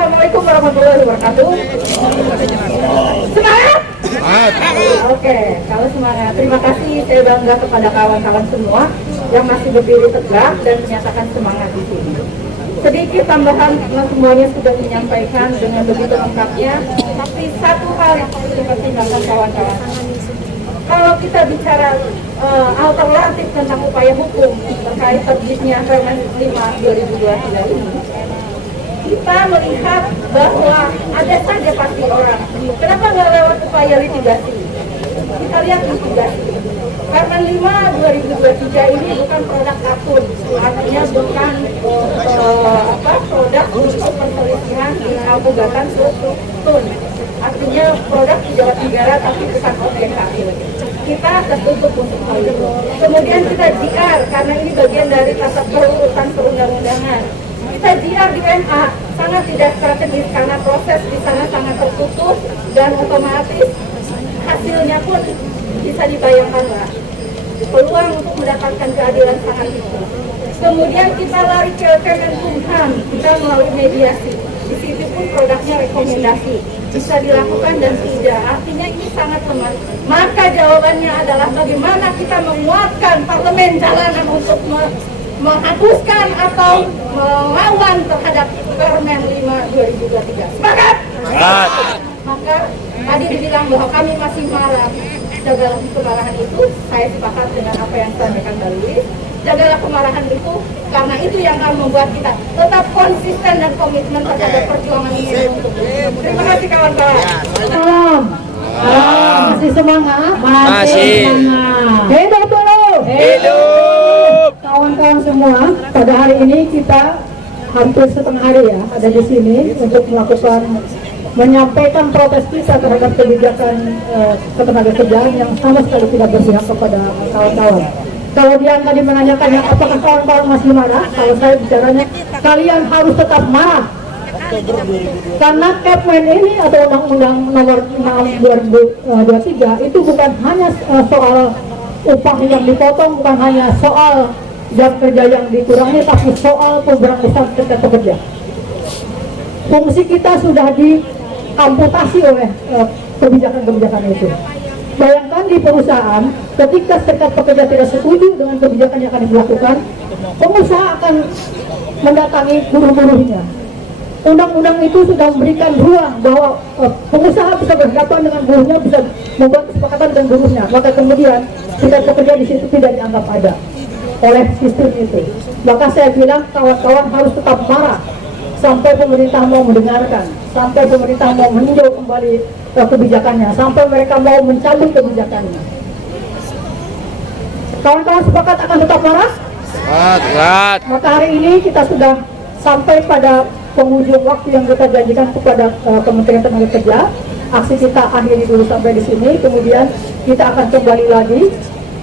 Assalamualaikum warahmatullahi wabarakatuh. Semangat! Oke, kalau semangat. Terima kasih, saya bangga kepada kawan-kawan semua yang masih berdiri tegak dan menyatakan semangat di sini. Sedikit tambahan, karena semuanya sudah menyampaikan dengan begitu lengkapnya, tapi satu hal yang perlu dipertimbangkan kawan-kawan. Kalau kita bicara alternatif tentang upaya hukum terkait terbitnya Permen 5/2023 ini, kita melihat bahwa ada saja pasti orang. Kenapa nggak lewat upaya litigasi? Kita lihat litigasi. Permen 5/2023 ini bukan produk akun, artinya bukan produk untuk perselisihan gugatan tun. Artinya produk pejabat negara tapi bukan objek akun. Kita tertutup untuk hal itu. Kemudian kita JR karena ini bagian dari tata urusan perundang-undangan. Kita JR di MA sangat tidak strategis karena proses di sana sangat tertutup dan otomatis hasilnya pun bisa dibayangkan lah. Peluang untuk mendapatkan keadilan sangat kecil. Kemudian kita lari ke Kemenkumham, kita melalui mediasi. Di situ pun produknya rekomendasi bisa dilakukan dan tidak. Artinya ini sangat lemah. Maka jawabannya adalah bagaimana kita menguatkan parlemen jalanan untuk menghapuskan atau melawan terhadap Permen 5/2023. Semangat! Maka tadi dibilang bahwa kami masih marah. Jagalah kemarahan itu, saya sepakat dengan apa yang disampaikan Mbak Louis. Jagalah kemarahan itu, karena itu yang akan membuat kita tetap konsisten dan komitmen terhadap perjuangan ini. Terima kasih kawan-kawan. Salam. Masih semangat? Masih. Semangat. Hidup dulu. Hidup. Kawan-kawan semua, pada hari ini kita hampir setengah hari ya ada di sini untuk melakukan menyampaikan protes kita terhadap kebijakan ketenagakerjaan yang sama sekali tidak berpihak kepada kawan-kawan. Kalau dia tadi menanyakan apakah kawan-kawan masih marah, kalau saya bicaranya kalian harus tetap marah. Karena Kepmen ini atau Undang-Undang Nomor 6/2023 itu bukan hanya soal upah yang dipotong, bukan hanya soal jam kerja yang dikurangi, tapi soal pemberantasan serikat pekerja. Fungsi kita sudah diamputasi oleh kebijakan-kebijakan itu. Bayangkan di perusahaan, ketika serikat pekerja tidak setuju dengan kebijakan yang akan dilakukan, pengusaha akan mendatangi buruh-buruhnya. Undang-undang itu sudah memberikan ruang bahwa pengusaha bisa berhadapan dengan buruhnya, bisa membuat kesepakatan dengan buruhnya. Maka kemudian serikat pekerja di situ tidak dianggap ada oleh sistem itu. Maka saya bilang kawan-kawan harus tetap marah sampai pemerintah mau mendengarkan, sampai pemerintah mau meninjau kembali kebijakannya, sampai mereka mau mencabut kebijakannya. Kawan-kawan sepakat akan tetap marah? Semangat. Maka hari ini kita sudah sampai pada penghujung waktu yang kita janjikan kepada Kementerian Tenagakerja. Aksi kita akhiri dulu sampai di sini, kemudian kita akan kembali lagi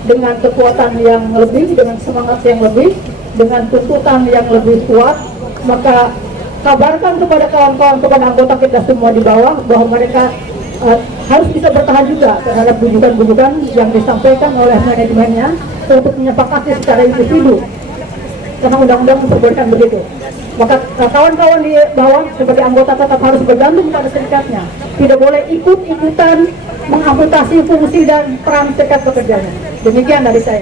dengan kekuatan yang lebih, dengan semangat yang lebih, dengan tuntutan yang lebih kuat. Maka kabarkan kepada kawan-kawan, kepada anggota kita semua di bawah bahwa mereka harus bisa bertahan juga terhadap bujukan-bujukan yang disampaikan oleh manajemennya untuk menyepakati secara individu, karena undang-undang memperbolehkan begitu. Maka kawan-kawan di bawah sebagai anggota tetap harus bergantung pada serikatnya, tidak boleh ikut-ikutan mengamputasi fungsi dan peran serikat pekerjanya. Demikian dari saya.